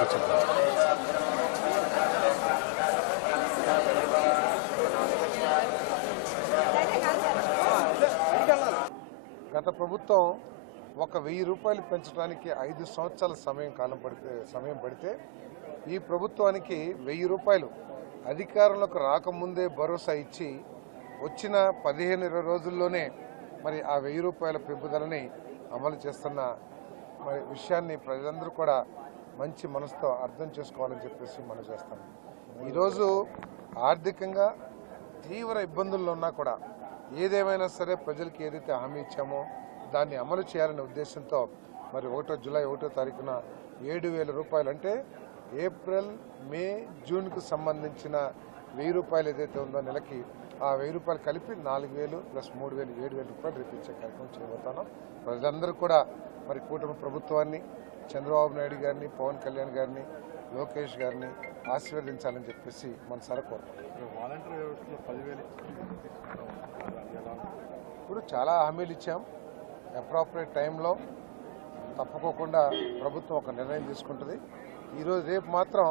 గత ప్రభుత్వం ఒక వెయ్యి రూపాయలు పెంచడానికి ఐదు సంవత్సరాల సమయం కాలం పడితే సమయం పడితే ఈ ప్రభుత్వానికి వెయ్యి రూపాయలు అధికారంలోకి రాకముందే భరోసా ఇచ్చి వచ్చిన పదిహేను ఇరవై రోజుల్లోనే మరి ఆ వెయ్యి రూపాయల పెంపుదలని అమలు చేస్తున్న మరి విషయాన్ని ప్రజలందరూ కూడా మంచి మనసుతో అర్థం చేసుకోవాలని చెప్పేసి మనం చేస్తాం. ఈరోజు ఆర్థికంగా తీవ్ర ఇబ్బందుల్లో ఉన్నా కూడా ఏదేమైనా సరే ప్రజలకు ఏదైతే హామీ ఇచ్చామో దాన్ని అమలు చేయాలనే ఉద్దేశంతో మరి ఒకటో జూలై ఒకటో తారీఖున ఏడు వేల రూపాయలు అంటే ఏప్రిల్ మే జూన్కు సంబంధించిన వెయ్యి రూపాయలు ఏదైతే ఉందో నెలకి ఆ వెయ్యి రూపాయలు కలిపి నాలుగు వేలు ప్లస్ మూడు వేలు ఏడు వేల రూపాయలు రేపించే కార్యక్రమం చేయబోతాను ప్రజలందరూ కూడా మరి కూటమి ప్రభుత్వాన్ని చంద్రబాబు నాయుడు గారిని పవన్ కళ్యాణ్ గారిని లోకేష్ గారిని ఆశీర్వదించాలని చెప్పేసి ఇచ్చి ఎలా ఇప్పుడు చాలా హామీలు ఇచ్చాం. అప్రాపరేట్ టైంలో తప్పుకోకుండా ప్రభుత్వం ఒక నిర్ణయం తీసుకుంటుంది. ఈరోజు రేపు మాత్రం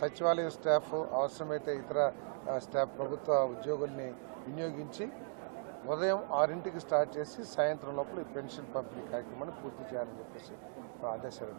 సచివాలయ స్టాఫ్ అవసరమైతే ఇతర స్టాఫ్ ప్రభుత్వ ఉద్యోగుల్ని వినియోగించి ఉదయం ఆరింటికి స్టార్ట్ చేసి సాయంత్రం లోపల ఈ పెన్షన్ పంపిణీ కార్యక్రమాన్ని పూర్తి చేయాలని చెప్పేసి ఆదేశాలు